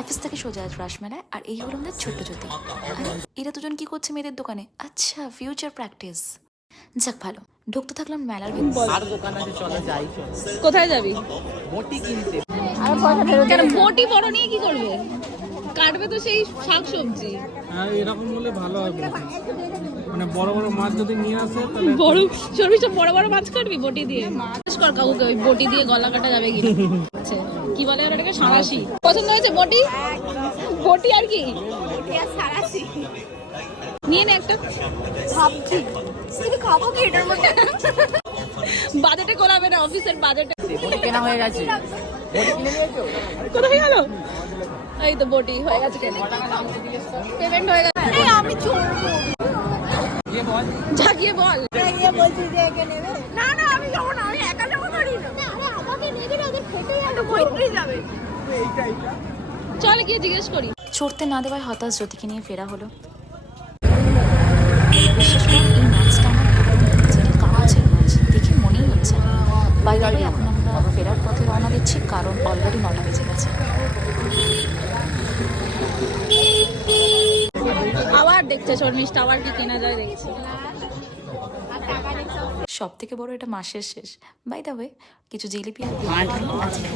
Office থেকে সোজা আজ রাসমেলায়, আর এই হলো আমাদের ছোট্ট জ্যোতি। আরে এরা দুজন কি করছে মেয়েদের দোকানে? আচ্ছা, ফিউচার প্র্যাকটিস। যাক ভালো, ঢুকতে থাকলাম মেলার ভিতর। আর দোকান আছে, চলো যাই। কোথায় যাবি? মোটি কিনতে। কেন বটি বড় নিয়ে কি করবে? কাটবে তো সেই শাক সবজি। আর এরকম হলে ভালো হবে, মানে বড় বড় মাছ যদি নিয়ে আসে তাহলে বড় সরবি সব বড় বড় মাছ কাটবি বটি দিয়ে? মাছ কর কাকুকে, ওই বটি দিয়ে গলা কাটা যাবে কি? আচ্ছা, কি বলে আর এটাকে? সাঁড়াশি। পছন্দ হয়েছে বটি? বটি আর কি? বটি আর সাঁড়াশি নিয়ে নে একটা। ভাবছি কিন্তু খাবো কি এটার মধ্যে? বাজেটে করাবে না, অফিসের বাজেটে। মোটি কেনা হয়ে গেছে। মোটি কিনে নিয়েছো? কোথায় গেল? এই তো বটি হয়ে গেছে, পেমেন্ট হয়ে গেছে। এই আমি চলবো, গিয়ে বল। যা গিয়ে বল। গিয়ে বলছি যে একে নেবে। না না আমি যাবো না, আমি একা যাবো গাড়ি না। আরে আমাকে নেবে না, ওদের খেতে যাবে, বইতে যাবে। চল গিয়ে জিজ্ঞেস করি। চড়তে না দেওয়ায় হতাশ জ্যোতিকে নিয়ে ফেরা হলো। বিশেষ করে এই মাছটা আমার ভালো লেগেছে, এটা কামাচের মাছ দেখে মনেই হচ্ছে না। বাইরে এখন আমরা ফেরার পথে রওনা দিচ্ছি, কারণ অলরেডি 9টা বেজে গেছে। আবার দেখছে শর্মিষ্ঠা, আবার কি কেনা যায় দেখছে। সব থেকে বড়, এটা মাসের শেষ। বাই দ্য ওয়ে, কিছু জিলিপি আর বিস্কুট নিয়ে আজকে